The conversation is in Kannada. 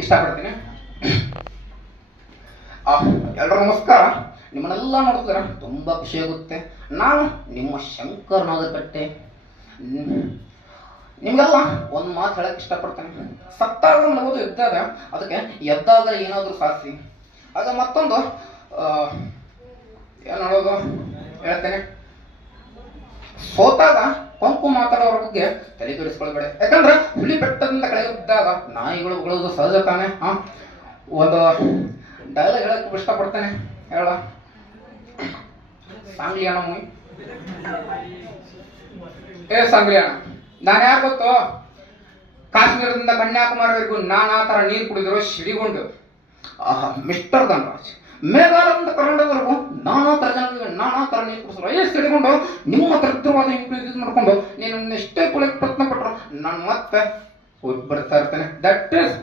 ಇಷ್ಟಪಡ್ತೀನಿ. ಎಲ್ಲರೂ ನಮಸ್ಕಾರ. ನಿಮ್ಮನ್ನೆಲ್ಲ ನೋಡ್ತಿದ್ರೆ ತುಂಬ ಖುಷಿಯಾಗುತ್ತೆ. ನಾನು ನಿಮ್ಮ ಶಂಕರ್ ನಾಗರಕಟ್ಟೆ. ನಿಮ್ಗೆಲ್ಲ ಒಂದು ಮಾತು ಹೇಳಕ್ಕೆ ಇಷ್ಟಪಡ್ತೇನೆ. ಸತ್ತಾಗ ನಗೋದು ಇದ್ದಾಗ ಅದಕ್ಕೆ ಎದ್ದಾಗ ಏನಾದರೂ ಸಾಧಿಸಿ. ಆಗ ಮತ್ತೊಂದು ಏನು ಹೇಳೋದು ಹೇಳ್ತೇನೆ, ಸೋತಾಗ ಕೊಂಕು ಮಾತಾಡೋರ ಬಗ್ಗೆ ತಲೆ ಕೆಡಿಸ್ಕೊಳ್ಬೇಡ. ಯಾಕಂದ್ರೆ ಹುಲಿ ಬೆಟ್ಟದಿಂದ ಕೆಳಗೆ ಬಿದ್ದಾಗ ನಾಯಿಗಳು ಉಗಳೋದು ಸಹಜ ತಾನೆ. ಒಂದು ಡೈಲಾಗ್ ಹೇಳಕ್ಕೆ ಇಷ್ಟಪಡ್ತೇನೆ. ಹೇಳ ಸಾಂಗ್ಲಿ ಅಣ್ಣ ಮೂವಿ. ಸಾಂಗ್ಲಿ ಅಣ್ಣ, ನಾನು ಯಾರು ಗೊತ್ತು? ಕಾಶ್ಮೀರದಿಂದ ಕನ್ಯಾಕುಮಾರಿವರೆಗೂ ನಾನಾ ತರ ನೀರು ಕುಡಿದ್ರು ಸಿಡಿಗೊಂಡು ಮಿಸ್ಟರ್ ಧನರಾಜ್. ಮೇಘಾಲಯದಿಂದ ಕರ್ನಾಟಕವರೆಗೂ ನಾನಾ ತರ ಜನರಿಗೆ ನಾನಾ ತರ ನೀರು ಕುಡಿಸಿದ್ರು ಸಿಡಿಕೊಂಡು ನಿಮ್ಮ ತೃಪ್ತವಾದ ಇಂಪ್ರೂವ್ ಮಾಡ್ಕೊಂಡು ನೀನು ಎಷ್ಟೇ ಕುಳಿಗೆ ಪ್ರಯತ್ನ ಪಟ್ಟರು ನಾನು ಮತ್ತೆ ಹೋಗಿ ಬರ್ತಾ ಇರ್ತೇನೆ. That is